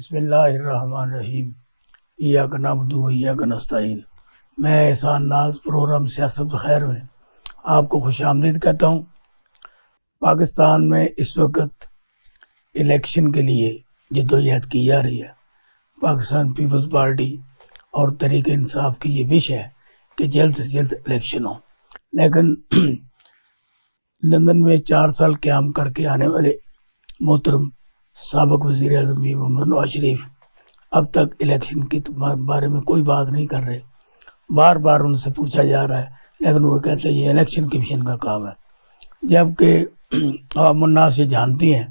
بسم اللہ الرحمن الرحیم ایاک نعبد و ایاک نستعین۔ میں احسان ناز پروگرام سیاست خیر میں آپ کو خوش آمدید کہتا ہوں۔ پاکستان میں اس وقت الیکشن کے لیے جدوجہد کی جا رہی ہے۔ پاکستان پیپلز پارٹی اور تحریک انصاف کی یہ وش ہے کہ جلد سے جلد الیکشن ہو، لیکن لندن میں 4 سال قیام کر کے آنے والے محترم سابق وزیر اعظم محمد نواز شریف اب تک الیکشن کے بارے میں کوئی بات نہیں کر رہے۔ بار بار ان سے پوچھا جا رہا ہے لیکن وہ کہتے ہیں یہ الیکشن کمیشن کا کام ہے، جبکہ عوام الناس یہ جانتی ہیں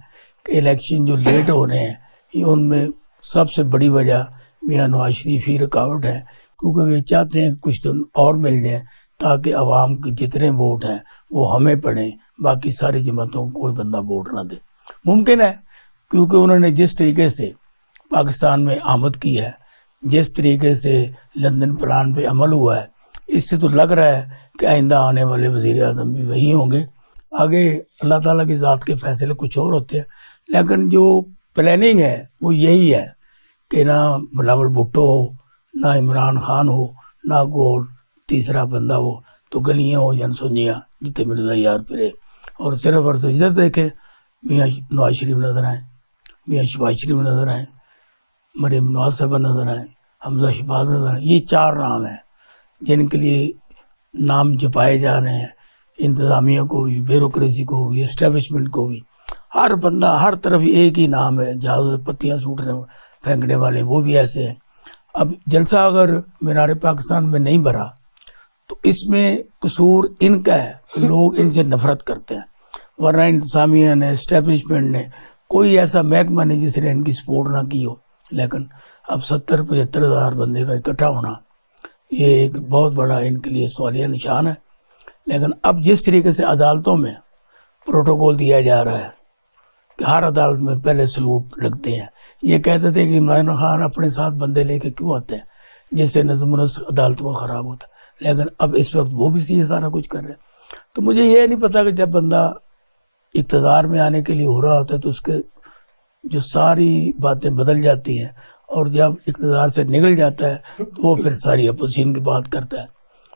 کہ الیکشن جو لیٹ ہو رہے ہیں یہ ان میں سب سے بڑی وجہ میاں نواز شریف ہی رکاوٹ ہے، کیونکہ وہ چاہتے ہیں کہ کچھ دن اور مل جائیں تاکہ عوام کے جتنے ووٹ ہیں وہ ہمیں پڑیں، باقی ساری جماعتوں کو کوئی بندہ ووٹ نہ دے۔ ممکن ہے کیونکہ انہوں نے جس طریقے سے پاکستان میں آمد کی ہے، جس طریقے سے لندن پلان پہ عمل ہوا ہے، اس سے تو لگ رہا ہے کہ آئندہ آنے والے وزیر اعظم بھی وہی ہوں گے۔ آگے اللہ تعالیٰ کی ذات کے فیصلے کچھ اور ہوتے ہیں، لیکن جو پلاننگ ہے وہ یہی ہے کہ نہ بلاول بھٹو ہو، نہ عمران خان ہو، نہ کوئی تیسرا بندہ ہو، تو گلیاں ہو جن سنجیاں جتنے مرزا یار پھرے، اور صرف اور تو ادھر دیکھیں میاں نواز شریف نظر آئیں، میاں شہباز شریف نظر آئیں، مریم نواز صاحبہ نظر آئیں، حمزہ شہباز نظر آئیں۔ یہ 4 نام ہیں جن کے لیے نام جپائے جا رہے ہیں، انتظامیہ کو بھی، بیوروکریسی کو بھی، اسٹیبلشمنٹ کو بھی۔ ہر بندہ ہر طرف ایک ہی نام ہے، جہاز پتیاں سوٹنے پھینکنے والے وہ بھی ایسے ہیں۔ اب جلسہ اگر مینار پاکستان میں نہیں بھرا تو اس میں قصور ان کا ہے کہ لوگ ان سے نفرت کرتے ہیں، ورنہ انتظامیہ نے، اسٹیبلشمنٹ نے، کوئی ایسا محکمہ نہیں جس نے ان کی سپورٹ نہ کی ہو۔ لیکن اب 70-75 ہزار بندے کا اکٹھا ہونا یہ ایک بہت بڑا ان کے لیے سوالیہ نشان ہے۔ لیکن اب جس طریقے سے عدالتوں میں پروٹوکول دیا جا رہا ہے کہ ہر عدالت میں پہلے سلوٹ لگتے ہیں، یہ کہتے تھے کہ عمران خان اپنے ساتھ بندے لے کے کیوں آتے ہیں جس سے نظم و نسق عدالتوں کا خراب ہوتا ہے، لیکن اب اس وقت وہ بھی یہ سارا کچھ کر رہے ہیں۔ تو مجھے یہ نہیں پتا کہ جب بندہ اقتدار میں آنے کے لیے ہو رہا ہوتا ہے تو اس کے جو ساری باتیں بدل جاتی ہیں، اور جب اقتدار سے نکل جاتا ہے تو وہ پھر ساری اپوزیشن کی بات کرتا ہے،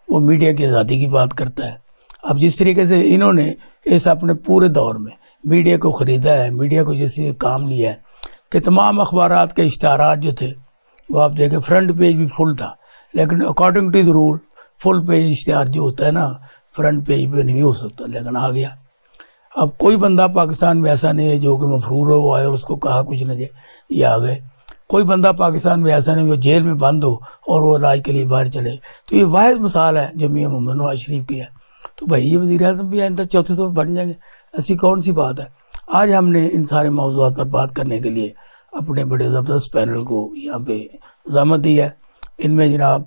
وہ میڈیا کی آزادی کی بات کرتا ہے۔ اب جس طریقے سے انہوں نے اس اپنے پورے دور میں میڈیا کو خریدا ہے، میڈیا کو جیسے کام لیا ہے کہ تمام اخبارات کے اشتہارات جو تھے وہ آپ دیکھیں فرنٹ پیج بھی فل تھا، لیکن according to the rule full page اشتہار جو ہوتا ہے نا فرنٹ پیج پہ نہیں ہو سکتا، لیکن آ گیا۔ اب کوئی بندہ پاکستان میں ایسا نہیں ہے جو کہ مفرور ہو آئے اور اس کو کہا کچھ نہ جائے یہ آ گئے۔ کوئی بندہ پاکستان میں ایسا نہیں جو جیل میں بند ہو اور وہ علاج کے لیے باہر چلے۔ تو یہ واحد مثال ہے جو میاں محمد نواز شریف کی ہے۔ تو بھائی یہ وزیر اعظم بھی آئندہ چوتھے طور بن جائیں گے، ایسی کون سی بات ہے؟ آج ہم نے ان سارے موضوعات پر بات کرنے کے لیے اپنے بڑے زبردست پینل کو یہاں پہ ضمانت دی ہے۔ ان میں جناب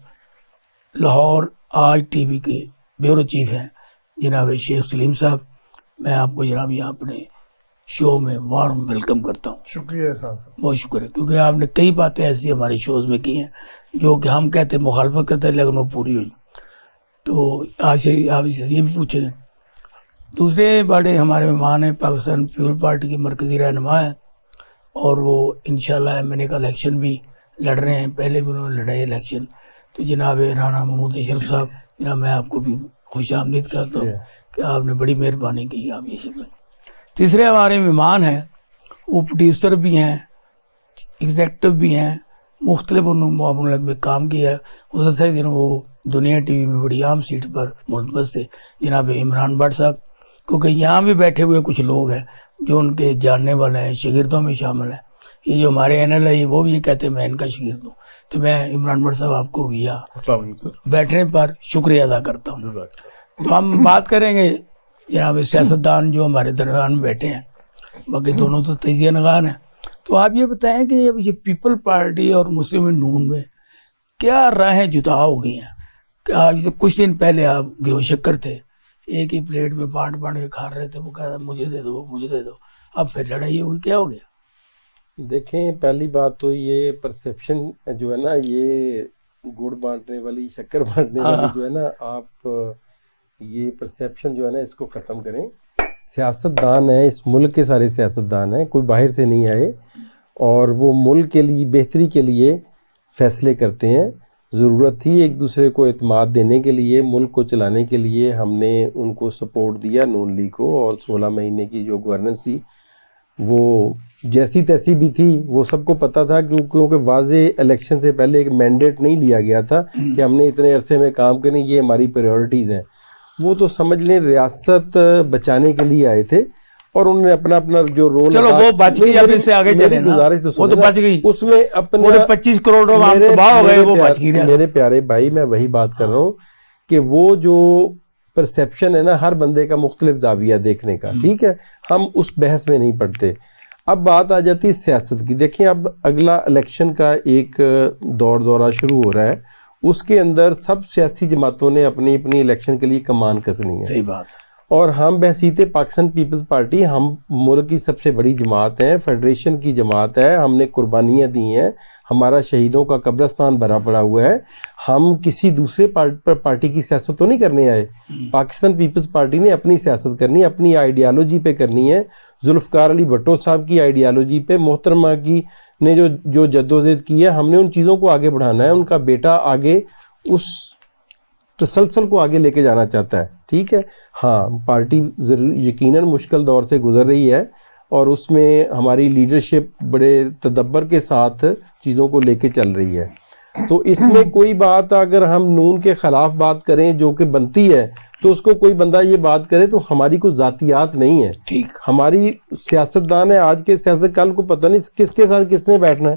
لاہور آج ٹی وی کے بیورو چیف ہیں جناب شیخ سلیم صاحب، میں آپ کو جناب یہاں اپنے شو میں وارم ویلکم کرتا ہوں۔ شکریہ احسان صاحب، بہت شکر ہے، کیونکہ آپ نے کئی باتیں ایسی ہمارے شوز میں کی ہیں جو کہ ہم کہتے ہیں مخالفت کرتے ہیں لیکن وہ پوری ہوئی۔ تو آج سے آپ یہ بھی پوچھیں۔ دوسرے بڑے ہمارے مہمان ہیں پاکستان پیپل پارٹی کے مرکزی رہنما ہیں، اور وہ انشاءاللہ ایم این اے کا الیکشن بھی لڑ رہے ہیں، پہلے بھی انہوں نے لڑا ہے الیکشن۔ تو جناب رانا محمود اشرف صاحب، جناب میں آپ کو بھی خوش آمدید کرتا ہوں کہ آپ نے بڑی مہربانی کی، آپ یہ شکر۔ تیسرے ہمارے مہمان ہیں، وہ پروڈیوسر بھی ہیں، ایگزیکٹو بھی ہیں، مختلف انہوں نے معاملات میں کام کیا ہے۔ اس سے دن وہ دنیا ٹی وی میں بڑی عام سیٹ پر ملتمس سے جناب عمران بٹ صاحب، کیونکہ یہاں بھی بیٹھے ہوئے کچھ لوگ ہیں جو ان کے جاننے والے ہیں، شاگردوں میں شامل ہیں۔ یہ جو ہمارے این ایل ہے وہ بھی یہ کہتے ہیں میں ان کا شاگرد ہوں۔ تو میں عمران بٹ صاحب آپ کو السلام علیکم سر، بیٹھنے پر شکریہ ادا کرتا ہوں۔ جزاک اللہ۔ تو ہم بات کریں گے جناب سیاستدان جو ہمارے درمیان میں بیٹھے ہیں، باقی دونوں تو تجزیہ نگار ہیں۔ تو آپ یہ بتائیں کہ یہ پیپل پارٹی اور مسلم نون میں کیا راہیں جدا ہو گئی ہیں؟ کہ آج سے کچھ دن پہلے آپ گیہوں شکر تھے، ایک ہی پلیٹ میں بانٹ کے کھا رہے تھے، وہ کہہ رہا مجھے دے دو مجھے دے دو، اب پھر لڑائی ہوئی، کیا ہو گیا؟ دیکھیں، پہلی بات تو یہ پرسیپشن جو ہے نا، یہ گڑ بانٹنے والی شکر بانٹنے والی جو ہے نا، آپ یہ پرسیپشن جو ہے نا اس کو ختم کریں۔ سیاست دان ہیں، اس ملک کے سارے سیاست دان ہیں، کوئی باہر سے نہیں آئے، اور وہ ملک کے لیے بہتری کے لیے فیصلے کرتے ہیں. ضرورت تھی ایک دوسرے کو اعتماد دینے کے لیے، ملک کو چلانے کے لیے ہم نے ان کو سپورٹ دیا نون لیگ کو، اور 16 مہینے کی جو گورننس تھی وہ جیسی تیسی بھی تھی. وہ سب کو پتہ تھا کیونکہ واضح الیکشن سے پہلے ایک مینڈیٹ نہیں لیا گیا تھا کہ ہم نے اتنے عرصے میں کام کرنے، یہ ہماری پریورٹیز ہیں. وہ تو سمجھ لیں ریاست بچانے کے لیے آئے تھے، اور انہوں نے اپنا جو رول، چلو وہ بچ گئی، اب اس سے آگے چلیں نا، وہ تو بچ گئی، اس میں اپنے 25 کروڑ عوام تباہ ہو گئے، وہ بچ گئی. میرے پیارے بھائی میں وہی بات کر رہا ہوں کہ وہ جو پرسیپشن ہے نا ہر بندے کا مختلف زاویہ دیکھنے کا، ٹھیک ہے، ہم اس بحث میں نہیں پڑتے. اب بات آ جاتی ہے سیاست کی. دیکھیں اب اگلا الیکشن کا ایک دورہ شروع ہو رہا ہے، اس کے اندر سب سیاسی جماعتوں نے اپنی اپنی الیکشن کے لیے کمان کسنی ہے. صحیح بات. اور ہم بحیثیت پاکستان پیپلز پارٹی، ہم ملک کی سب سے بڑی جماعت ہیں، فیڈریشن کی جماعت ہے، ہم نے قربانیاں دی ہیں، ہمارا شہیدوں کا قبرستان بھرا پڑا ہوا ہے. ہم کسی دوسرے پارٹی کی سیاست تو نہیں کرنے آئے. پاکستان پیپلز پارٹی نے اپنی سیاست کرنی ہے، اپنی آئیڈیالوجی پہ کرنی ہے. ذوالفقار علی بھٹو صاحب کی آئیڈیالوجی پہ، محترمہ کی نے جو جدوجہد کی ہے، ہم نے ان چیزوں کو آگے بڑھانا ہے. ان کا بیٹا آگے اس تسلسل کو آگے لے کے جانا چاہتا ہے، ٹھیک ہے. ہاں پارٹی یقیناً مشکل دور سے گزر رہی ہے، اور اس میں ہماری لیڈرشپ بڑے تدبر کے ساتھ چیزوں کو لے کے چل رہی ہے. تو اس میں کوئی بات اگر ہم نون کے خلاف بات کریں جو کہ بنتی ہے، تو اس کو کوئی بندہ یہ بات کرے تو ہماری کوئی ذاتیات نہیں ہے. ٹھیک. ہماری سیاستدان ہے آج کے سیاست، کل کو پتہ نہیں کس کے ساتھ کس نے بیٹھنا ہے.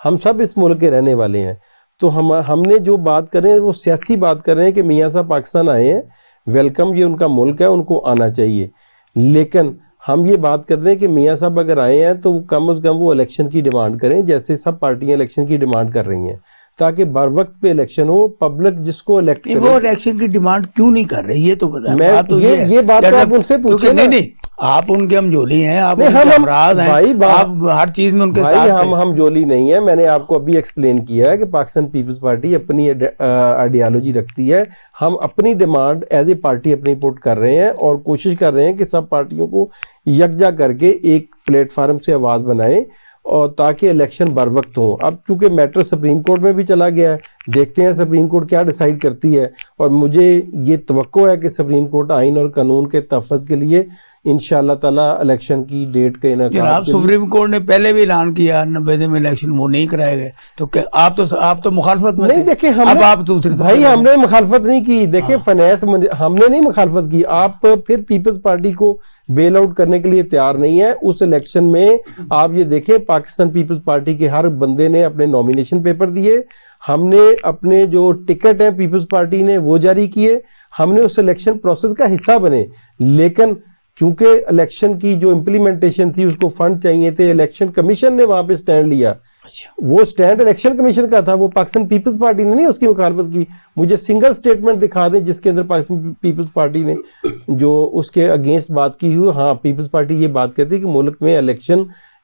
ہم سب اس ملک کے رہنے والے ہیں. تو ہم نے جو بات کر رہے ہیں وہ سیاسی بات کر رہے ہیں کہ میاں صاحب پاکستان آئے ہیں، ویلکم، یہ ان کا ملک ہے، ان کو آنا چاہیے. لیکن ہم یہ بات کر رہے ہیں کہ میاں صاحب اگر آئے ہیں تو کم از کم وہ الیکشن کی ڈیمانڈ کریں، جیسے سب پارٹیاں الیکشن کی ڈیمانڈ کر رہی ہیں، تاکہ بر وقت پہ الیکشن ہو، پبلک جس کو الیکٹ کرے. وہ الیکشن کی ڈیمانڈ کیوں نہیں کر رہے یہ تو بتائیں. یہ بات تو آپ ان سے پوچھیں. نہیں، آپ ان کے ہمجولی ہیں، آپ ہمراز ہیں، آپ ہر چیز میں ان کے ساتھ. ہم جولی نہیں ہیں. میں نے آپ کو ابھی ایکسپلین کیا ہے کہ پاکستان پیپلز پارٹی اپنی آئیڈیالوجی رکھتی ہے. ہم اپنی ڈیمانڈ ایز اے پارٹی اپنی پٹ کر رہے ہیں، اور کوشش کر رہے ہیں کہ سب پارٹیوں کو یکجا کر کے ایک پلیٹ فارم سے آواز بنائیں، اور تاکہ الیکشن بر وقت ہوں. اب چونکہ میٹر سپریم کورٹ میں بھی چلا گیا ہے، دیکھتے ہیں سپریم کورٹ کیا ڈیسائیڈ کرتی ہے. اور مجھے یہ توقع ہے کہ سپریم کورٹ آئین اور قانون کے تحفظ کے لیے انشاءاللہ تعالیٰ الیکشن کی ڈیٹ کا انعقاد. جناب سپریم کورٹ نے پہلے بھی اعلان کیا 90 دن میں الیکشن وہ نہیں کرائے گئے، تو آپ تو مخالفت میں نہیں. دیکھیں آپ دوسری بھائی ہم نے مخالفت نہیں کی. دیکھیں فنانس ہم نے نہیں مخالفت کی. آپ پھر پیپلز پارٹی کو بیل آؤٹ کرنے کے لیے تیار نہیں ہے. اس الیکشن میں آپ یہ دیکھیں پاکستان پیپلز پارٹی کے ہر بندے نے اپنے نامینیشن پیپر دیے، ہم نے اپنے جو ٹکٹ ہیں پیپلز پارٹی نے وہ جاری کیے، ہم نے اس الیکشن پروسیس کا حصہ بنے. لیکن چونکہ الیکشن کی جو امپلیمنٹیشن تھی اس کو فنڈ چاہیے تھے، الیکشن کمیشن نے وہاں پہ سٹینڈ لیا. وہ سٹینڈ الیکشن کمیشن کا تھا، وہ پاکستان پیپلز پارٹی نے نہیں اس کی مخالفت کی. مجھے سنگل سٹیٹمنٹ دکھا دیں جس کے اندر پاکستان پیپلز پارٹی نے جو اس کے اگینسٹ بات کی ہوئی. ہاں پیپلز پارٹی یہ بات کرتی ہے کہ ملک میں الیکشن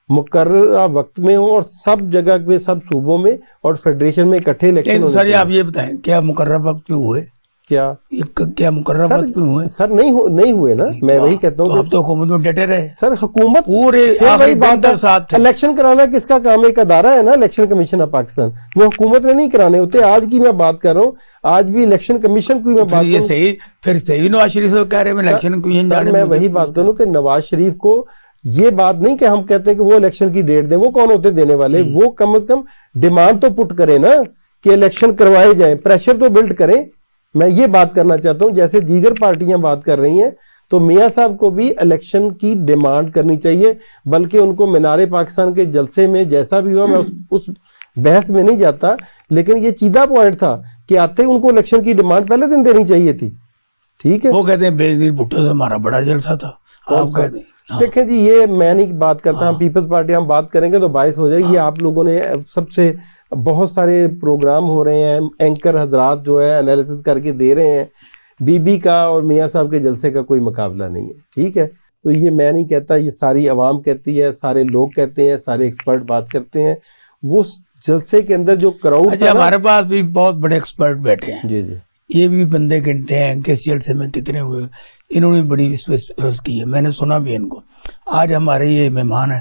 مقررہ وقت میں ہوں، اور سب جگہ پہ سب صوبوں میں اور فیڈریشن میں اکٹھے الیکشن. سر آپ یہ بتائیں کیا مقررہ وقت پہ ہوئے؟ کیا مقررہ وقت پہ ہوئے؟ سر نہیں ہوئے نا. میں وہی کہتا ہوں آپ تو حکومت میں ڈٹے رہے. سر حکومت پورے آخری دن تک ساتھ تھے. الیکشن کرانا کس کا کام ہے؟ ایک ادارہ ہے نا الیکشن کمیشن آف پاکستان، وہ حکومت نے نہیں کرانے ہوتے. آج کی میں بات کر رہا ہوں، آج بھی الیکشن کمیشن کی میں بات یہ صحیح نواز شریف سے کہہ رہے ہیں الیکشن کمیشن جانے. میں وہی بات کروں کہ نواز شریف کو یہ بات نہیں کہ ہم کہتے ہیں کہ وہ الیکشن کی ڈیٹ دیں. وہ کون ہوتے دینے والے؟ وہ کم از کم ڈیمانڈ تو پٹ کریں نا کہ الیکشن کروائے جائیں، پریشر تو بلڈ کریں. میں یہ بات کرنا چاہتا ہوں جیسے دیگر پارٹیاں بات کر رہی ہیں، تو میاں صاحب کو بھی الیکشن کی ڈیمانڈ کرنی چاہیے. بلکہ ان کو مینار پاکستان کے جلسے میں جیسا بھی ہوا، میں اس بحث میں نہیں جاتا، لیکن یہ چیدہ پوائنٹ تھا کہ آتے ان کو الیکشن کی ڈیمانڈ پہلے دن دینی چاہیے تھی. ٹھیک ہے، وہ کہتے ہیں بینظیر بھٹو سے ہمارا بڑا جلسہ تھا. آپ کہتے ہیں دیکھیں جی، یہ میں نہیں بات کرتا. ہم پیپلز پارٹی ہم بات کریں گے تو باعث ہو جائے گی. یہ آپ لوگوں نے سب سے بہت سارے پروگرام ہو رہے ہیں، اینکر حضرات جو ہے انالیسس کر کے دے رہے ہیں. بی بی کا اور میاں صاحب کے جلسے کا کوئی مقابلہ نہیں ہے. ٹھیک ہے، تو یہ میں نہیں کہتا، یہ ساری عوام کہتی ہے، سارے لوگ کہتے ہیں، سارے ایکسپرٹ بات کرتے ہیں. وہ جلسے کے اندر جو کراؤڈ، اچھا ہمارے پاس بھی بہت بڑے ایکسپرٹ بیٹھے ہیں. جی جی، یہ بھی بندے گنتے ہیں کس جلسے میں کتنے ہوئے. انہوں نے بڑی اسپیسیفکس کی ہے، میں نے سنا بھی ان کو. آج ہمارے یہ مہمان ہیں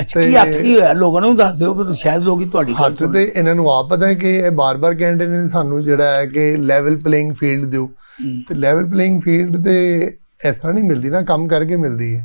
ਅੱਛਾ, ਕੀ ਹੱਥ ਕੀ ਹੋਇਆ ਲੋਕਾਂ ਨੂੰ ਦੱਸ ਦਿਓ ਫਿਰ ਸ਼ਾਇਦ ਲੋਕ ਹੀ ਤੁਹਾਡੀ ਗੱਲ ਹੱਥ ਤੇ ਇਹਨਾਂ ਨੂੰ ਆਪ ਪਤਾ ਹੈ ਕਿ ਇਹ ਬਾਰ-ਬਾਰ ਕਹਿੰਦੇ ਨੇ ਸਾਨੂੰ ਜਿਹੜਾ ਹੈ ਕਿ ਲੈਵਲ ਪਲੇਇੰਗ ਫੀਲਡ ਦਿਓ, ਤੇ ਲੈਵਲ ਪਲੇਇੰਗ ਫੀਲਡ ਤੇ ਇਸ ਤਰ੍ਹਾਂ ਨਹੀਂ ਮਿਲਦੀ ਨਾ, ਕੰਮ ਕਰਕੇ ਮਿਲਦੀ ਹੈ।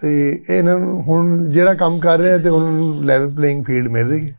ਤੇ ਇਹਨਾਂ ਨੂੰ ਹੁਣ ਜਿਹੜਾ ਕੰਮ ਕਰ ਰਹੇ ਤੇ ਉਹਨਾਂ ਨੂੰ ਲੈਵਲ ਪਲੇਇੰਗ ਫੀਲਡ ਮਿਲ ਰਹੀ ਹੈ।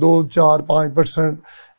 2-4-5%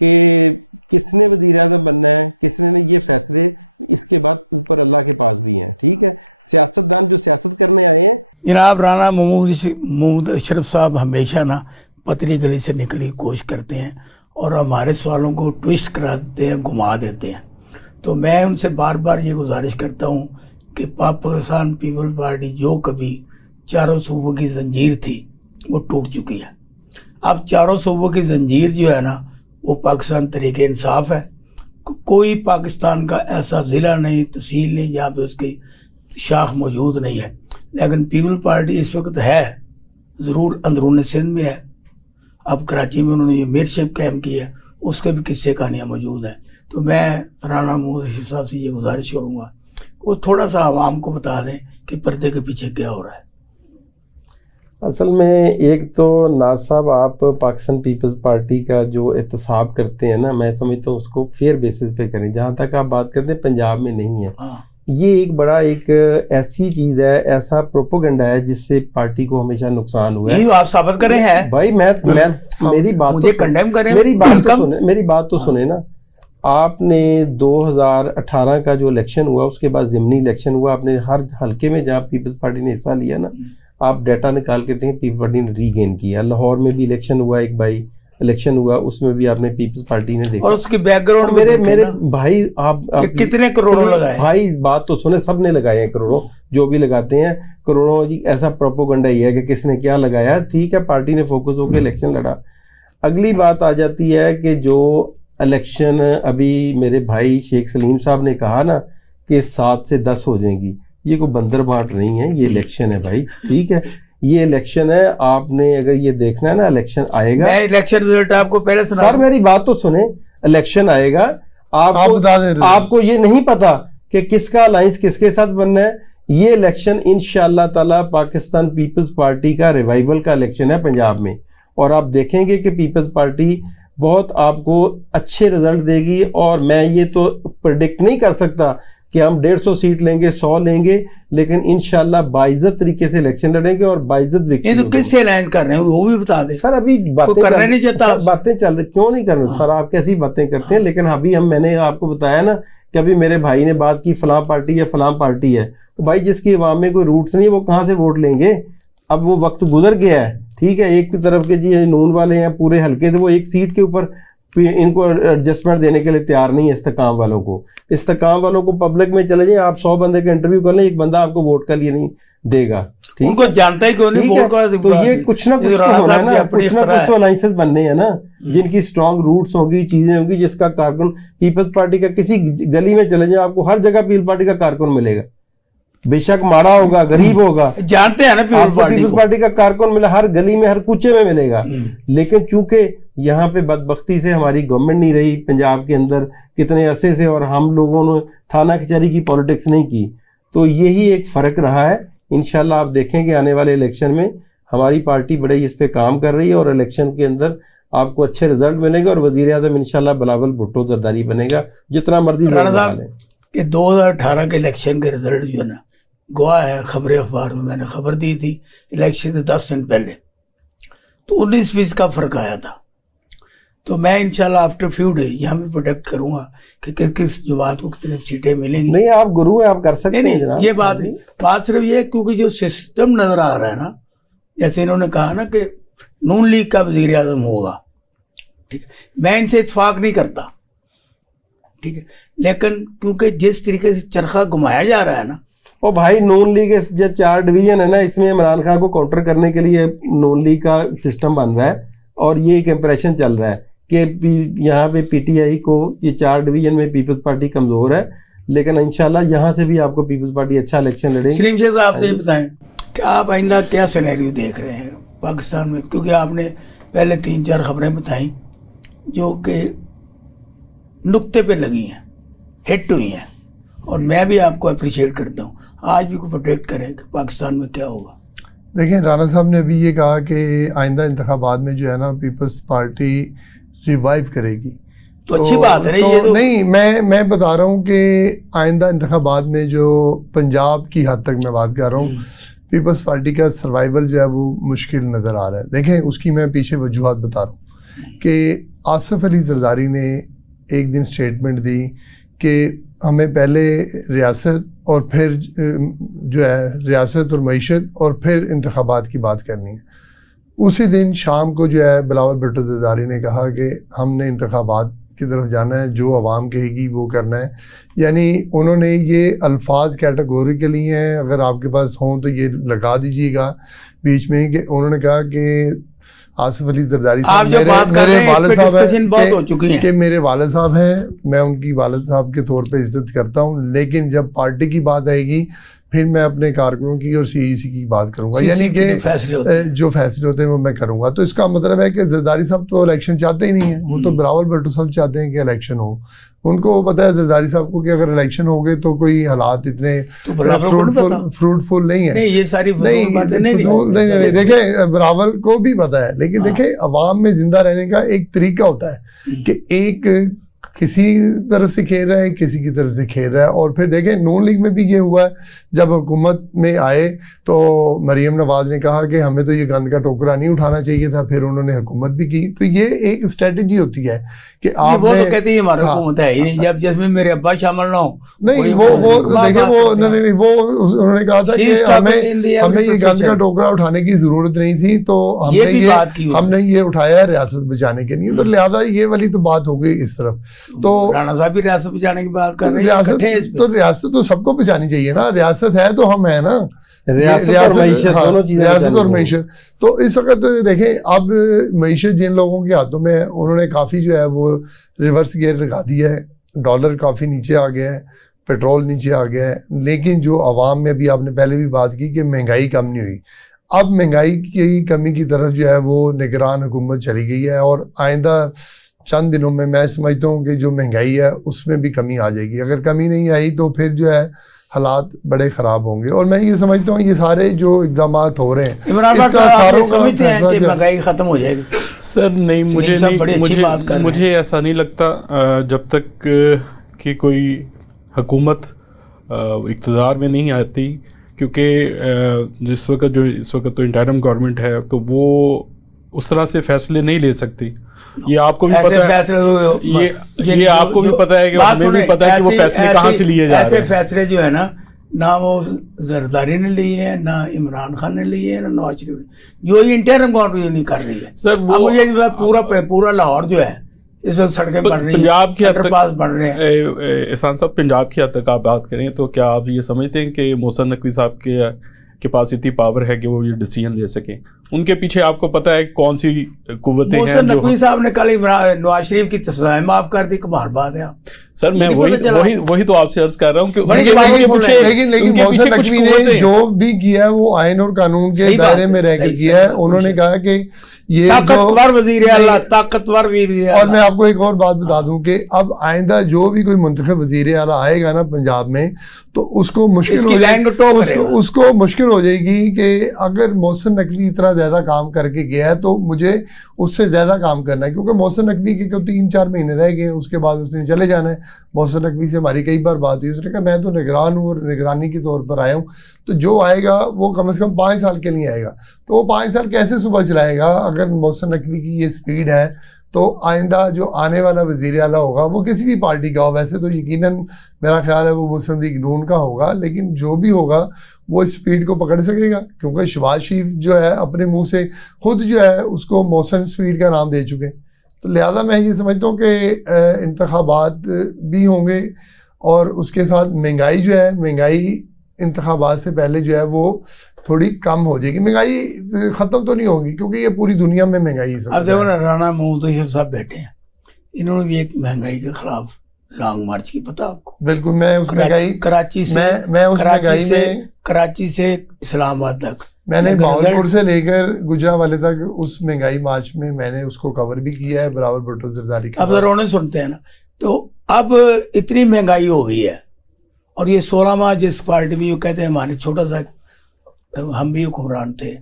کہ کس نے وزیر اعظم بننا ہے، کس نے یہ فیصلے اس کے بعد اوپر اللہ کے پاس بھی ہیں. ٹھیک ہے، سیاستدان جو سیاست کرنے آئے ہیں. جناب رانا محمود اشرف صاحب ہمیشہ نا پتلی گلی سے نکلی کوشش کرتے ہیں اور ہمارے سوالوں کو ٹویسٹ کرا دیتے ہیں، گھما دیتے ہیں. تو میں ان سے بار بار یہ گزارش کرتا ہوں کہ پاکستان پیپل پارٹی جو کبھی چاروں صوبوں کی زنجیر تھی وہ ٹوٹ چکی ہے. اب چاروں صوبوں کی زنجیر جو ہے نا وہ پاکستان تحریک انصاف ہے. کوئی پاکستان کا ایسا ضلع نہیں، تحصیل نہیں جہاں پہ اس کی شاخ موجود نہیں ہے. لیکن پیپل پارٹی اس وقت ہے ضرور اندرون سندھ میں ہے. اب کراچی میں انہوں نے یہ میئرشپ قائم کی ہے، اس کے بھی قصے کہانیاں موجود ہیں. تو میں رانا محمود اشرف صاحب سے یہ گزارش کروں گا وہ تھوڑا سا عوام کو بتا دیں کہ پردے کے پیچھے کیا ہو رہا ہے. اصل میں ایک تو ناز صاحب آپ پاکستان پیپلز پارٹی کا جو احتساب کرتے ہیں نا، میں سمجھتا ہوں اس کو فیئر بیسس پہ کریں. جہاں تک آپ بات کرتے ہیں پنجاب میں نہیں ہے، یہ ایک بڑا ایک ایسی چیز ہے، ایسا پروپوگنڈا ہے جس سے پارٹی کو ہمیشہ نقصان ہوا ہے. آپ ثابت کریں ہیں بھائی میری بات تو سنیں نا. آپ نے 2018 کا جو الیکشن ہوا اس کے بعد ضمنی الیکشن ہوا، آپ نے ہر حلقے میں جہاں پیپلز پارٹی نے حصہ لیا نا، آپ ڈیٹا نکال کے دیکھیں پیپلز پارٹی نے ری گین کیا. لاہور میں بھی الیکشن ہوا، ایک بائی الیکشن ہوا، اس میں بھی آپ نے پیپلز پارٹی نے دیکھا. اور اس کی بیک گراؤنڈ میرے بھائی آپ کتنے کروڑوں لگائے بھائی، بات تو سنیں، سب نے لگائے ہیں کروڑوں، جو بھی لگاتے ہیں کروڑوں. ایسا پروپوگنڈا ہی ہے کہ کس نے کیا لگایا. ٹھیک ہے، پارٹی نے فوکس ہو کے الیکشن لڑا. اگلی بات آ جاتی ہے کہ جو الیکشن ابھی میرے بھائی شیخ سلیم صاحب نے کہا نا کہ 7 سے 10 ہو جائیں گی، یہ کوئی بندر بانٹ نہیں ہے، یہ الیکشن ہے بھائی. ٹھیک ہے، یہ الیکشن ہے. آپ نے اگر یہ دیکھنا ہے نا، الیکشن آئے گا. الیکشن رزلٹ آپ کو پہلے سنا سر میری بات تو سنیں، الیکشن آئے گا. آپ کو یہ نہیں پتا کہ کس کا الائنس کس کے ساتھ بننا ہے. یہ الیکشن انشاءاللہ تعالی پاکستان پیپلز پارٹی کا ریوائول کا الیکشن ہے پنجاب میں، اور آپ دیکھیں گے کہ پیپلز پارٹی بہت آپ کو اچھے رزلٹ دے گی. اور میں یہ تو پریڈکٹ نہیں کر سکتا کہ ہم 150 سیٹ لیں گے، 100 لیں گے، لیکن انشاءاللہ باعزت طریقے سے الیکشن لڑیں گے اور باعزت وکٹری. تو کس سے الائنس کر رہے ہیں وہ بھی بتا دیں. سر ابھی کرنا نہیں چاہتا، باتیں چل رہی، کیوں نہیں کرنا سر؟ آپ کیسی باتیں کرتے ہیں. لیکن ابھی میں نے آپ کو بتایا نا کہ ابھی میرے بھائی نے بات کی فلاں پارٹی ہے فلاں پارٹی ہے. تو بھائی جس کی عوام میں کوئی روٹس نہیں ہے وہ کہاں سے ووٹ لیں گے؟ اب وہ وقت گزر گیا ہے. ٹھیک ہے، ایک طرف کے جی نون والے ہیں پورے حلقے سے، وہ ایک سیٹ کے اوپر ان کو ایڈجسٹمنٹ دینے کے لیے تیار نہیں ہے. استحکام والوں کو پبلک میں چلے جائیں، آپ 100 بندے کا انٹرویو کر لیں، ایک بندہ آپ کو ووٹ کے لیے نہیں دے گا. ان کو جانتا ہی کیوں نہیں. تو یہ کچھ نہ کچھ تو ہونا ہے نا، کچھ نہ کچھ تو الائنسز بننے ہیں نا جن کی اسٹرانگ روٹس ہوں گی، چیزیں ہوں گی، جس کا کارکن پیپلز پارٹی کا کسی گلی میں چلے جائیں آپ کو ہر جگہ پیپلز پارٹی کا کارکن ملے گا. بے شک ماڑا ہوگا، غریب ہوگا، جانتے ہیں نا پیپلز پارٹی کا کارکن ملے، ہر گلی میں ہر کوچے میں ملے گا. لیکن چونکہ یہاں پہ بدبختی سے ہماری گورنمنٹ نہیں رہی پنجاب کے اندر کتنے عرصے سے، اور ہم لوگوں نے تھانہ کچہری کی پالیٹکس نہیں کی، تو یہی ایک فرق رہا ہے. انشاءاللہ آپ دیکھیں گے آنے والے الیکشن میں ہماری پارٹی بڑے اس پہ کام کر رہی ہے، اور الیکشن کے اندر آپ کو اچھے رزلٹ ملے گا، اور وزیر اعظم انشاءاللہ بلاول بھٹو زرداری بنے گا. جتنا مرضی کہ 2018 کے الیکشن کے رزلٹ جو ہے نا گواہ ہے، خبر اخبار میں نے خبر دی تھی الیکشن سے 10 دن پہلے، تو 19-20 کا فرق آیا تھا. تو میں انشاءاللہ آفٹر فیو ڈے یہاں بھی پروڈکٹ کروں گا کہ کس جماعت کو کتنے سیٹیں ملیں گی. نہیں آپ گرو ہیں، آپ کر سکتے ہیں جناب. یہ بات صرف یہ کیونکہ جو سسٹم نظر آ رہا ہے نا، جیسے انہوں نے کہا نا کہ نون لیگ کا وزیر اعظم ہوگا، ٹھیک ہے، میں ان سے اتفاق نہیں کرتا، ٹھیک ہے، لیکن کیونکہ جس طریقے سے چرخہ گھمایا جا رہا ہے نا، اور بھائی نون لیگ جو 4 ڈویژن ہے نا، اس میں عمران خان کو کاؤنٹر کرنے کے لیے نون لیگ کا سسٹم بن رہا ہے، اور یہ ایک امپریشن چل رہا ہے کہ یہاں پہ پی ٹی آئی کو یہ 4 ڈویژن میں پیپلز پارٹی کمزور ہے. لیکن انشاءاللہ یہاں سے بھی آپ کو پیپلز پارٹی اچھا الیکشن لڑیں گے. سلیم شیخ صاحب آپ یہ بتائیں کہ آپ آئندہ کیا سینیریو دیکھ رہے ہیں پاکستان میں، کیونکہ آپ نے پہلے 3-4 خبریں بتائیں جو کہ نقطے پہ لگی ہیں، ہٹ ہوئی ہیں، اور میں بھی آپ کو اپریشیٹ کرتا ہوں. آج بھی کو پروٹیکٹ کریں کہ پاکستان میں کیا ہوگا. دیکھیں رانا صاحب نے ابھی یہ کہا کہ آئندہ انتخابات میں جو ہے نا پیپلز پارٹی ریوائیو کرے گی، تو اچھی بات ہے. یہ نہیں، میں بتا رہا ہوں کہ آئندہ انتخابات میں جو پنجاب کی حد تک میں بات کر رہا ہوں، پیپلز پارٹی کا سروائیول جو ہے وہ مشکل نظر آ رہا ہے. دیکھیں اس کی میں پیچھے وجوہات بتا رہا ہوں. کہ آصف علی زرداری نے ایک دن اسٹیٹمنٹ دی کہ ہمیں پہلے ریاست اور پھر جو ہے ریاست اور معیشت اور پھر انتخابات کی بات کرنی ہے. اسی دن شام کو جو ہے بلاول بھٹو زرداری نے کہا کہ ہم نے انتخابات کی طرف جانا ہے, جو عوام کہے گی وہ کرنا ہے. یعنی انہوں نے یہ الفاظ کیٹیگوریکلی ہیں, اگر آپ کے پاس ہوں تو یہ لگا دیجیے گا بیچ میں, کہ انہوں نے کہا کہ آصف علی زرداری صاحب میرے والد صاحب ہیں کہ میرے والد صاحب ہیں, میں ان کی والد صاحب کے طور پہ عزت کرتا ہوں, لیکن جب پارٹی کی بات آئے گی پھر میں اپنے کارکنوں کی اور CEC کی بات کروں گا, یعنی کہ جو فیصلے ہوتے ہیں وہ میں کروں گا. تو اس کا مطلب ہے کہ زرداری صاحب تو الیکشن چاہتے ہی نہیں ہیں, وہ تو بلاول بھٹو صاحب چاہتے ہیں کہ الیکشن ہو. ان کو پتہ ہے زرداری صاحب کو کہ اگر الیکشن ہو گئے تو کوئی حالات اتنے فروٹفل نہیں ہیں. یہ ساری نہیں دیکھیں بلاول کو بھی پتہ ہے, لیکن دیکھیں عوام میں زندہ رہنے کا ایک طریقہ ہوتا ہے کہ ایک کسی طرف سے کھیل رہا ہے, کسی کی طرف سے کھیل رہا ہے. اور پھر دیکھیں نون لیگ میں بھی یہ ہوا ہے, جب حکومت میں آئے تو مریم نواز نے کہا کہ ہمیں تو یہ گند کا ٹوکرا نہیں اٹھانا چاہیے تھا, پھر انہوں نے حکومت بھی کی. تو یہ ایک اسٹریٹجی ہوتی ہے کہ آپ وہ تو کہتے ہیں ہماری حکومت ہے ہی نہیں, جب جس میں میرے ابا شامل نہ ہو. نہیں وہ دیکھیں وہ انہوں نے کہا تھا کہ ہمیں یہ گند کا ٹوکرا اٹھانے کی ضرورت نہیں تھی, تو ہم نے یہ اٹھایا ہے ریاست بچانے کے لیے. تو لہٰذا یہ والی تو بات ہو گئی اس طرف. تو رانا صاحب بھی ریاست بچانے کی بات کر رہے ہیں, تو ریاست تو سب کو بچانی چاہیے نا, ریاست ہے تو ہم ہیں نا, ریاست اور معیشت. تو اس وقت دیکھیں اب معیشت جن لوگوں کے ہاتھوں میں ہے انہوں نے کافی جو ہے وہ ریورس گیئر لگا دیا ہے, ڈالر کافی نیچے آ گیا ہے, پیٹرول نیچے آ گیا ہے, لیکن جو عوام میں بھی آپ نے پہلے بھی بات کی کہ مہنگائی کم نہیں ہوئی. اب مہنگائی کی کمی کی طرف جو ہے وہ نگران حکومت چلی گئی ہے, اور آئندہ چند دنوں میں سمجھتا ہوں کہ جو مہنگائی ہے اس میں بھی کمی آ جائے گی. اگر کمی نہیں آئی تو پھر جو ہے حالات بڑے خراب ہوں گے. اور میں یہ سمجھتا ہوں یہ سارے جو اقدامات ہو رہے ہیں سمجھتے ہیں کہ مہنگائی ختم ہو جائے گی. سر نہیں, مجھے ایسا نہیں لگتا جب تک کہ کوئی حکومت اقتدار میں نہیں آتی, کیونکہ اس وقت تو انٹرم گورنمنٹ ہے تو وہ اس طرح سے فیصلے نہیں لے سکتی. یہ آپ کو بھی پتہ ہے, یہ آپ کو بھی پتہ ہے کہ ہمیں بھی پتہ ہے کہ وہ فیصلے کہاں سے لیے جا رہے ہیں. ایسے فیصلے جو ہے نا, نہ وہ زرداری نے لیے ہیں, نہ عمران خان نے لیے ہیں, نہ نواز شریف نے, جو یہ انٹرم گورنمنٹ نہیں کر رہی ہے. سر وہ پورا لاہور جو ہے اس وقت سڑکیں بن رہی ہیں, پنجاب کی حد پاس بن رہے ہیں. احسان صاحب پنجاب کی حد تک آپ بات کریں تو کیا آپ یہ سمجھتے ہیں کہ محسن نقوی صاحب کے پاس اتنی پاور ہے کہ وہ یہ ڈیسیژن لے سکیں؟ ان کے پیچھے آپ کو پتہ ہے کون سی قوتیں ہیں. محسن نقوی صاحب نے کل نواز شریف کی سزائیں معاف کر دی, کمال بات ہے. سر میں وہی تو آپ سے عرض کر رہا ہوں کہ لیکن محسن نقوی نے جو بھی کیا ہے وہ آئین اور قانون کے دائرے میں رہ کے کیا ہے. انہوں نے کہا کہ یہ طاقتور وزیر اعلیٰ, طاقتور وزیر اعلیٰ. اور میں آپ کو ایک اور بات بتا دوں کہ اب آئندہ جو بھی کوئی منتخب وزیر اعلیٰ آئے گا نا پنجاب میں, تو اس کو مشکل ہو جائے گی کہ اگر محسن نقوی اتنا زیادہ کام کر کے گیا ہے تو مجھے اس سے زیادہ کام کرنا ہے. کیونکہ محسن نقوی کے 3-4 مہینے رہ گئے, اس کے بعد اس نے چلے جانا ہے. محسن نقوی سے ہماری کئی بار بات ہوئی, اس نے کہا میں تو نگران ہوں اور نگرانی کے طور پر آیا ہوں, تو جو آئے گا وہ کم از کم 5 سال کے لیے آئے گا. تو وہ 5 سال کیسے صبح چلائے گا؟ اگر محسن نقوی کی یہ سپیڈ ہے تو آئندہ جو آنے والا وزیر اعلیٰ ہوگا وہ کسی بھی پارٹی کا ہو, ویسے تو یقیناً میرا خیال ہے وہ مسلم لیگ نون کا ہوگا, لیکن جو بھی ہوگا وہ اس سپیڈ کو پکڑ سکے گا, کیونکہ شہباز شریف جو ہے اپنے منہ سے خود جو ہے اس کو محسن سپیڈ کا نام دے چکے. تو لہٰذا میں یہ سمجھتا ہوں کہ انتخابات بھی ہوں گے, اور اس کے ساتھ مہنگائی جو ہے, مہنگائی انتخابات سے پہلے جو ہے وہ تھوڑی کم ہو جائے گی. مہنگائی ختم تو نہیں ہوگی کیونکہ یہ پوری دنیا میں مہنگائی. اب دیکھو نا, رانا محمود یوسف صاحب بیٹھے ہیں, انہوں نے بھی ایک مہنگائی کے خلاف لانگ مارچ کی, پتہ آپ کو؟ بالکل. میں اس مہنگائی کراچی سے اسلام آباد تک, میں نے بہاولپور سے لے کر گجرانوالے تک اس مہنگائی مارچ میں نے اس کو کور بھی کیا ہے, بلاول بھٹو زرداری کا. اب ذرا انہیں سنتے ہیں نا, تو اب اتنی مہنگائی ہو گئی ہے, اور یہ 16 ماہ جس پارٹی میں یہ کہتے ہیں ہمارے چھوٹا سا ہم بھی حکمران تھے,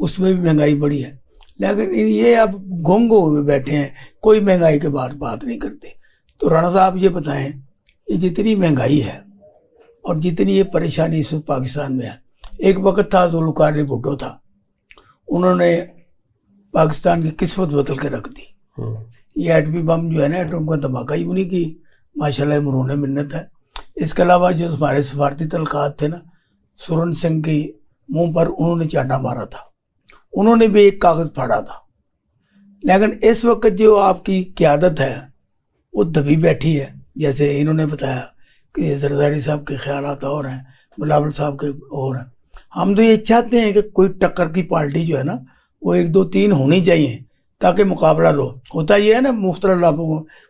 اس میں بھی مہنگائی بڑی ہے, لیکن یہ اب گونگو ہوئے بیٹھے ہیں, کوئی مہنگائی کے بعد بات نہیں کرتے. تو رانا صاحب یہ بتائیں, یہ جتنی مہنگائی ہے اور جتنی یہ پریشانی اس وقت پاکستان میں ہے, ایک وقت تھا ذوالفقار علی بھٹو تھا, انہوں نے پاکستان کی قسمت بدل کے رکھ دی. یہ ایٹمی بم جو ہے نا، ایٹم کا دھماکہ ہی انہیں کی ماشاءاللہ مرہون منت ہے. اس کے علاوہ جو ہمارے سفارتی تعلقات تھے نا، سورن سنگھ کی منہ پر انہوں نے چانٹا مارا تھا، انہوں نے بھی ایک کاغذ پھاڑا تھا. لیکن اس وقت جو آپ کی قیادت ہے وہ دبی بیٹھی ہے. جیسے انہوں نے بتایا کہ زرداری صاحب کے خیالات اور ہیں، بلاول صاحب کے اور ہیں. ہم تو یہ چاہتے ہیں کہ کوئی ٹکر کی پارٹی جو ہے نا وہ 1 2 3 ہونی چاہیے تاکہ مقابلہ لو. ہوتا یہ ہے نا،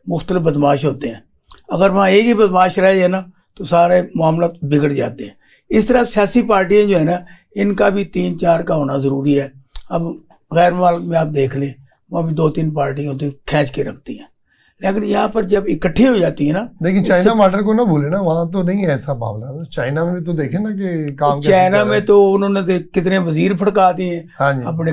مختلف بدماش ہوتے ہیں، اگر وہاں ایک ہی بدماش رہ جائے نا تو سارے معاملات بگڑ جاتے ہیں. اس طرح سیاسی پارٹیاں جو ہے نا ان کا بھی 3 4 کا ہونا ضروری ہے. اب غیر ملک میں آپ دیکھ لیں، وہاں بھی 2 3 پارٹیاں ہوتی ہیں کھینچ کے رکھتی ہیں، لیکن یہاں پر جب اکٹھی ہو جاتی ہے نا. لیکن چائنا مارٹر کو نہ بھولے نا، وہاں تو نہیں ہے ایسا معاملہ. چائنا میں تو دیکھیں نا کہ کام چائنا میں تو انہوں نے کتنے وزیر پھڑکا دیے ہیں، ہاں جی، اپنے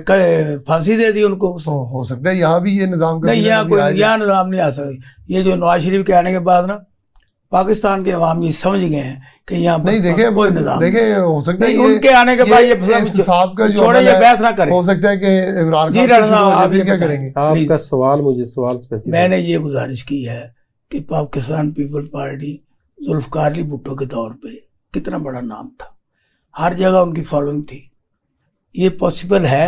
پھانسی دے دی ان کو. ہو سکتا ہے یہاں بھی یہ نظام نہیں، یہاں نظام نہیں آ سکتا. یہ جو نواز شریف کے آنے کے بعد نا پاکستان کے عوام یہ سمجھ گئے ہیں کہ یہاں پر کوئی نظام دیکھیں، ہو سکتا ہے ان کے آنے کے بعد یہ صاحب کا جو چھوڑے، یہ بحث نہ کریں. ہو سکتا ہے کہ عمران جی خان آپ کیا کریں گے. آپ کا سوال مجھے اسپیسیفک، میں نے یہ گزارش کی ہے کہ پاکستان پیپل پارٹی ذوالفقار علی بھٹو کے دور پہ کتنا بڑا نام تھا، ہر جگہ ان کی فالوئنگ تھی. یہ پاسبل ہے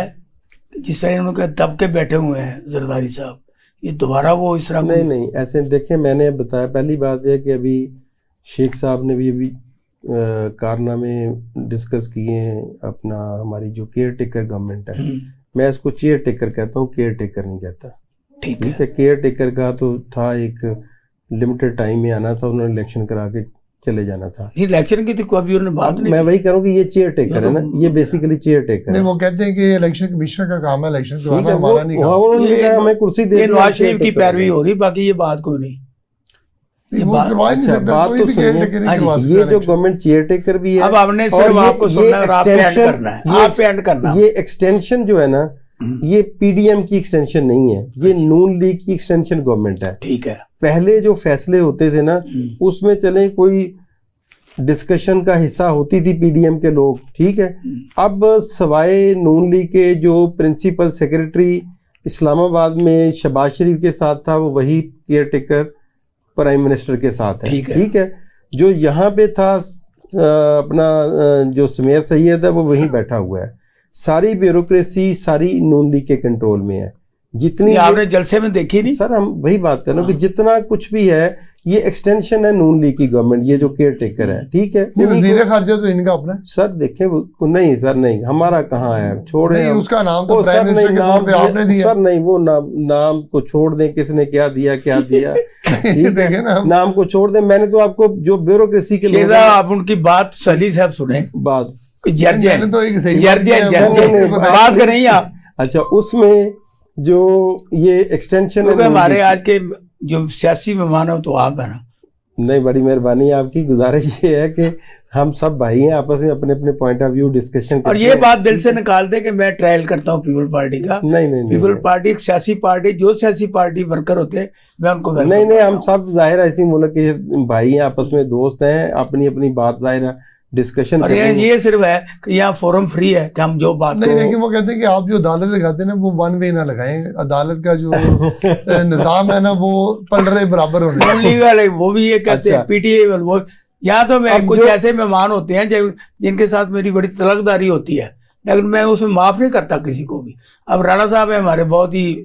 جس طرح انہوں نے دب کے بیٹھے ہوئے ہیں زرداری صاحب، یہ دوبارہ وہ اس طرح نہیں ایسے دیکھیں. میں نے بتایا پہلی بات یہ کہ ابھی شیخ صاحب نے بھی کارنامے ڈسکس کیے ہیں اپنا. ہماری جو کیئر ٹیکر گورنمنٹ ہے، میں اس کو چیئر ٹیکر کہتا ہوں، کیئر ٹیکر نہیں کہتا. ٹھیک ہے، کیئر ٹیکر کا تو تھا ایک لمیٹڈ ٹائم میں آنا تھا، انہوں نے الیکشن کرا کے چلے جانا تھا. الیکشن کی تو کوئی انہوں نے بات نہیں. میں وہی کہہ رہا ہوں کہ یہ چیئر ٹیکر ہے نا، یہ بیسیکلی چیئر ٹیکر ہے. وہ کہتے ہیں کہ الیکشن کمیشنر کا کام ہے الیکشن کروانا، ہمارا نہیں کام. ہمیں کرسی دے یہ نواز شریف کی پیروی ہو رہی، باقی یہ بات کوئی نہیں. بات تو سنیے، یہ جو گورنمنٹ چیئر ٹیکر بھی ہے، اب ہم نے صرف آپ کو سننا ہے اور آپ پہ اینڈ کرنا ہے، آپ پہ اینڈ کرنا. یہ ایکسٹینشن جو ہے نا، یہ پی ڈی ایم کی ایکسٹینشن نہیں ہے، یہ نون لیگ کی ایکسٹینشن گورنمنٹ ہے. ٹھیک ہے، پہلے جو فیصلے ہوتے تھے نا اس میں چلیں کوئی ڈسکشن کا حصہ ہوتی تھی پی ڈی ایم کے لوگ، ٹھیک ہے. اب سوائے نون لیگ کے جو پرنسپل سیکرٹری اسلام آباد میں شہباز شریف کے ساتھ تھا، وہ وہی کیئر ٹیکر پرائم منسٹر کے ساتھ ہے. ٹھیک ہے، جو یہاں پہ تھا اپنا جو سمیر سید ہے وہ وہیں بیٹھا ہوا ہے. ساری بیوروکریسی ساری نون لیگ کے کنٹرول میں ہے. جتنی آپ نے جلسے میں دیکھی نہیں سر، ہم وہی بات کر رہے ہیں کہ جتنا کچھ بھی ہے یہ ایکسٹینشن ہے نون لیگ کی گورنمنٹ، یہ جو کیئر ٹیکر ہے. ٹھیک ہے، وزیر خارجہ تو ان کا اپنا سر. دیکھیں نہیں سر، نہیں ہمارا کہاں ہے، چھوڑیں اس کا نام تو پرائم منسٹر کے طور پہ آپ نے دیا سر. نہیں، وہ نام کو چھوڑ دیں، کس نے کیا دیا نام کو چھوڑ دیں. میں نے تو آپ کو جو بیوروکریسی کے آپ ان کی بات سلی صاحب سنیں، بات بات کریں آپ. اچھا، اس میں جو یہ ایکسٹینشن ہے، ہمارے آج کے جو سیاسی مہمان ہو تو آپ ہے نا. نہیں، بڑی مہربانی آپ کی. گزارش یہ ہے کہ ہم سب بھائی ہیں، آپس میں اپنے اپنے پوائنٹ آف ویو ڈسکشن کرتے ہیں. اور یہ بات دل سے نکال دے کہ میں ٹرائل کرتا ہوں پیپل پارٹی کا. نہیں، پیپل پارٹی ایک سیاسی پارٹی، جو سیاسی پارٹی ورکر ہوتے ہیں میں ان کو نہیں، ہم سب ظاہر ہے اسی ملک کے بھائی ہیں، آپس میں دوست ہیں، اپنی اپنی بات ظاہر ہے ڈسکشن. یہ صرف ہے کہ یہاں فورم فری ہے کہ ہم جو بات نہیں، لیکن وہ کہتے ہیں کہ آپ جو عدالت لگاتے ہیں نا وہ ون وے نہ لگائیں. عدالت کا جو نظام ہے نا وہ پلڑے برابر ہونے. وہ بھی یہ کہتے ہیں پی ٹی اے. وہ یہاں تو میں کچھ ایسے مہمان ہوتے ہیں جن کے ساتھ میری بڑی تلقداری ہوتی ہے، لیکن میں اس میں معاف نہیں کرتا کسی کو بھی. اب رانا صاحب ہیں ہمارے بہت ہی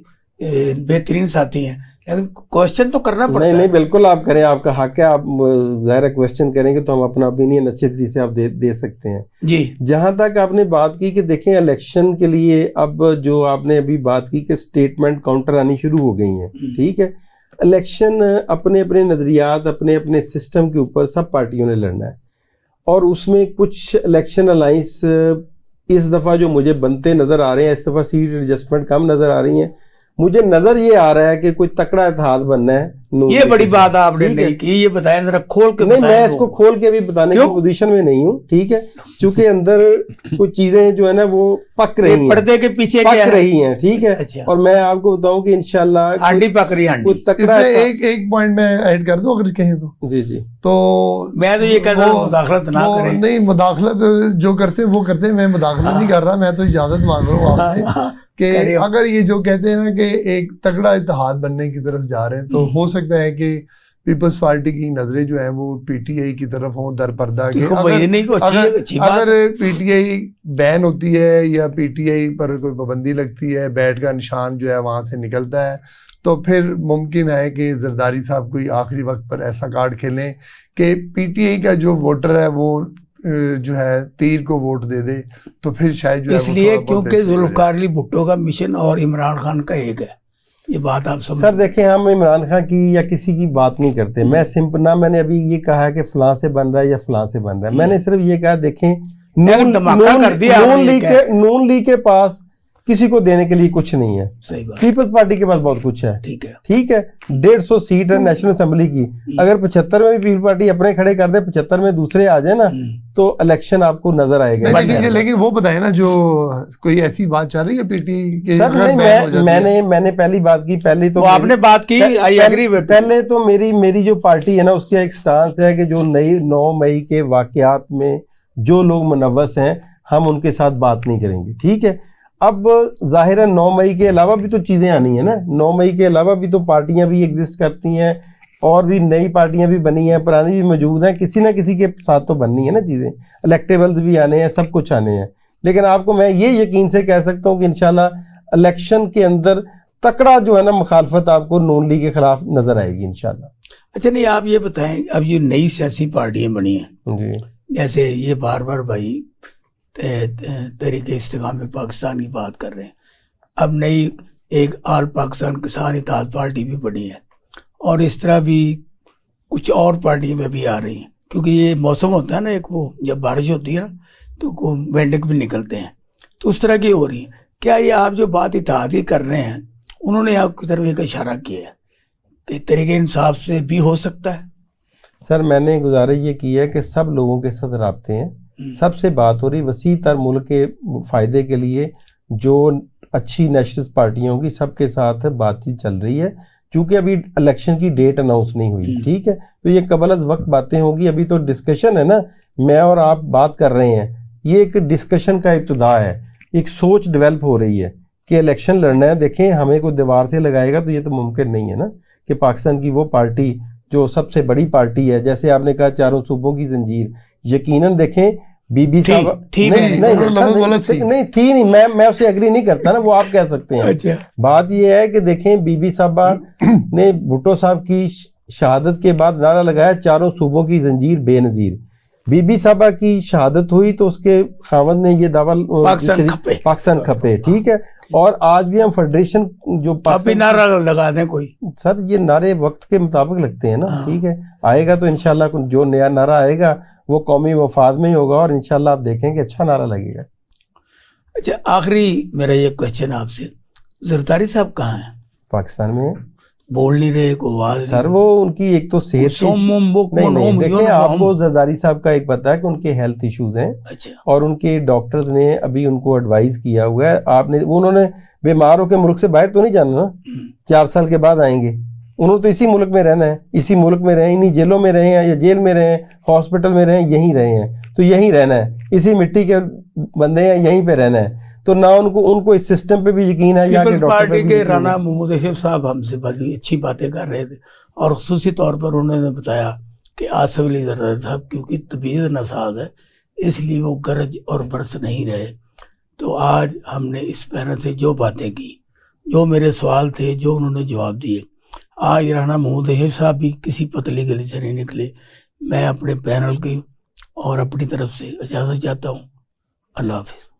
بہترین ساتھی ہیں، لیکن کوشچن تو کرنا پڑتا ہے. نہیں، بالکل آپ کریں، آپ کا حق ہے. آپ ظاہر کوشچن کریں گے تو ہم اپنا اوپینین اچھے طریقے سے آپ دے سکتے ہیں. جی، جہاں تک آپ نے بات کی کہ دیکھیں الیکشن کے لیے اب جو آپ نے ابھی بات کی کہ سٹیٹمنٹ کاؤنٹر آنی شروع ہو گئی ہیں. ٹھیک ہے، الیکشن اپنے اپنے نظریات، اپنے اپنے سسٹم کے اوپر سب پارٹیوں نے لڑنا ہے، اور اس میں کچھ الیکشن الائنس اس دفعہ جو مجھے بنتے نظر آ رہے ہیں، اس دفعہ سیٹ ایڈجسٹمنٹ کم نظر آ رہی ہیں. مجھے نظر یہ آ رہا ہے کہ کوئی تکڑا اتحاد بننا ہے. یہ بڑی بات آپ نے نہیں کی، یہ بتائیں ذرا کھول کے. نہیں، میں اس کو کھول کے بھی بتانے کی پوزیشن میں نہیں ہوں. ٹھیک ہے، چونکہ اندر کچھ چیزیں جو ہے نا وہ پک رہی ہیں، پردے کے پیچھے پک رہی ہیں. ٹھیک ہے، اور میں آپ کو بتاؤں کہ انشاءاللہ ہانڈی پک رہی ہے. تکڑا ایک پوائنٹ میں ایڈ کر دوں اگر کہیں تو. جی، تو میں تو یہ کہتا ہوں مداخلت نہ کریں. نہیں، مداخلت جو کرتے ہیں وہ کرتے ہیں، میں مداخلت نہیں کر رہا، میں تو اجازت مانگ رہا ہوں آپ سے کہ اگر یہ جو کہتے ہیں نا کہ ایک تگڑا اتحاد بننے کی طرف جا رہے ہیں تو ہو سکتا ہے کہ پیپلز پارٹی کی نظریں جو ہیں وہ پی ٹی آئی کی طرف ہوں در پردہ کہ اگر پی ٹی آئی بین ہوتی ہے یا پی ٹی آئی پر کوئی پابندی لگتی ہے، بیٹ کا نشان جو ہے وہاں سے نکلتا ہے، تو پھر ممکن ہے کہ زرداری صاحب کوئی آخری وقت پر ایسا کارڈ کھیلیں کہ پی ٹی آئی کا جو ووٹر ہے وہ جو ہے تیر کو ووٹ دے دے، تو پھر شاید جو ہے اس لیے کیونکہ ذوالفقار علی بھٹو کا مشن اور عمران خان کا ایک ہے، یہ بات آپ سمجھ. سر دیکھیں ہم عمران خان کی یا کسی کی بات نہیں کرتے. میں سمپل نہ میں نے ابھی یہ کہا کہ فلاں سے بن رہا ہے یا فلاں سے بن رہا ہے، میں نے صرف یہ کہا دیکھیں نون لیگ کے پاس کسی کو دینے کے لیے کچھ نہیں ہے، پیپلز پارٹی کے پاس بہت کچھ ہے. ٹھیک ہے 150 سیٹ ہے نیشنل اسمبلی کی، اگر 75 میں بھی پیپلز پارٹی اپنے کھڑے کر دے، 75 میں دوسرے آ جائیں نا تو الیکشن آپ کو نظر آئے گا. لیکن وہ بتائیں نا جو کوئی ایسی بات چل رہی ہے پی ٹی. سر میں نے پہلی بات کی، پہلی تو آپ نے بات کی پہلے تو میری جو پارٹی ہے نا اس کا ایک سٹانس ہے کہ جو 9 مئی کے واقعات میں جو لوگ ملوث ہیں ہم ان کے ساتھ بات نہیں کریں گے. ٹھیک ہے، اب ظاہر ہے 9 مئی کے علاوہ بھی تو چیزیں آنی ہیں نا، 9 مئی کے علاوہ بھی تو پارٹیاں بھی ایگزسٹ کرتی ہیں اور بھی نئی پارٹیاں بھی بنی ہیں، پرانی بھی موجود ہیں، کسی نہ کسی کے ساتھ تو بننی ہے نا چیزیں، الیکٹیبلز بھی آنے ہیں، سب کچھ آنے ہیں. لیکن آپ کو میں یہ یقین سے کہہ سکتا ہوں کہ انشاءاللہ الیکشن کے اندر تکڑا جو ہے نا مخالفت آپ کو نون لیگ کے خلاف نظر آئے گی انشاءاللہ. اچھا نہیں آپ یہ بتائیں، اب یہ نئی سیاسی پارٹیاں بنی ہیں جی، جیسے یہ بار بار بھائی تحریک استقامت پاکستان کی بات کر رہے ہیں، اب نئی ایک آل پاکستان کسان اتحاد پارٹی بھی بنی ہے، اور اس طرح بھی کچھ اور پارٹیاں میں بھی آ رہی ہیں، کیونکہ یہ موسم ہوتا ہے نا ایک، وہ جب بارش ہوتی ہے نا تو مینڈک بھی نکلتے ہیں، تو اس طرح کی ہو رہی ہیں. کیا یہ آپ جو بات اتحادی کر رہے ہیں انہوں نے آپ کی طرف ایک اشارہ کیا ہے کہ طریقہ انصاف سے بھی ہو سکتا ہے؟ سر میں نے گزارش یہ کی ہے کہ سب لوگوں کے ساتھ رابطے ہیں، سب سے بات ہو رہی، وسیع تر ملک کے فائدے کے لیے جو اچھی نیشنلسٹ پارٹیوں کی سب کے ساتھ بات چیت چل رہی ہے، چونکہ ابھی الیکشن کی ڈیٹ اناؤنس نہیں ہوئی. ٹھیک ہے، تو یہ قبل از وقت باتیں ہوں گی، ابھی تو ڈسکشن ہے نا، میں اور آپ بات کر رہے ہیں، یہ ایک ڈسکشن کا ابتدا ہے، ایک سوچ ڈیولپ ہو رہی ہے کہ الیکشن لڑنا ہے. دیکھیں ہمیں کوئی دیوار سے لگائے گا تو یہ تو ممکن نہیں ہے نا کہ پاکستان کی وہ پارٹی جو سب سے بڑی پارٹی ہے، جیسے آپ نے کہا چاروں صوبوں کی زنجیر، یقیناً دیکھیں بی بی صاحب نہیں تھی نہیں، میں اسے ایگری نہیں کرتا نا، وہ آپ کہہ سکتے ہیں. بات یہ ہے کہ دیکھیں بی بی صاحبہ نے بھٹو صاحب کی شہادت کے بعد نعرہ لگایا چاروں صوبوں کی زنجیر بے نظیر. بی بی صاحبہ کی شہادت ہوئی تو اس کے خاوند نے یہ دعویٰ پاکستان کھپے. ٹھیک ہے، اور آج بھی ہم فیڈریشن جو نعرہ لگا دیں کوئی، سر یہ نعرے وقت کے مطابق لگتے ہیں نا. ٹھیک ہے، آئے گا تو انشاءاللہ جو نیا نعرہ آئے گا وہ قومی مفاد میں ہی ہوگا اور انشاءاللہ آپ دیکھیں کہ اچھا نعرہ لگے گا. اچھا آخری میرا یہ کوشچن آپ سے، زرداری صاحب کہاں ہیں؟ پاکستان میں بول نہیں رہے، کو آواز سر وہ ان کی ایک تو صحت نہیں دیکھیں آپ کو زرداری صاحب کا ایک پتہ ہے کہ ان کے ہیلتھ ایشوز ہیں، اور ان کے ڈاکٹرز نے ابھی ان کو ایڈوائز کیا ہوا ہے. آپ نے انہوں نے بیمار ہو کے ملک سے باہر تو نہیں جانا نا، 4 سال کے بعد آئیں گے، انہوں تو اسی ملک میں رہنا ہے، اسی ملک میں رہیں، انہیں جیلوں میں رہے ہیں یا جیل میں رہے ہیں، ہاسپٹل میں رہیں، یہیں رہے ہیں تو یہیں رہنا ہے، اسی مٹی کے بندے ہیں، یہیں پہ رہنا ہے. تو نہ ان کو اس سسٹم پہ بھی یقین ہے. پیپلز پارٹی کے رانا محمود اشرف صاحب ہم سے بڑی اچھی باتیں کر رہے تھے، اور خصوصی طور پر انہوں نے بتایا کہ آصف علی زرداری صاحب کیونکہ طبیعت ناساز ہے اس لیے وہ گرج اور برس نہیں رہے. تو آج ہم نے اس پینل سے جو باتیں کی، جو میرے سوال تھے، جو انہوں نے جواب دیے، آج رانا محمود اشرف صاحب بھی کسی پتلی گلی سے نہیں نکلے. میں اپنے پینل کی اور اپنی طرف سے اجازت چاہتا ہوں. اللہ حافظ.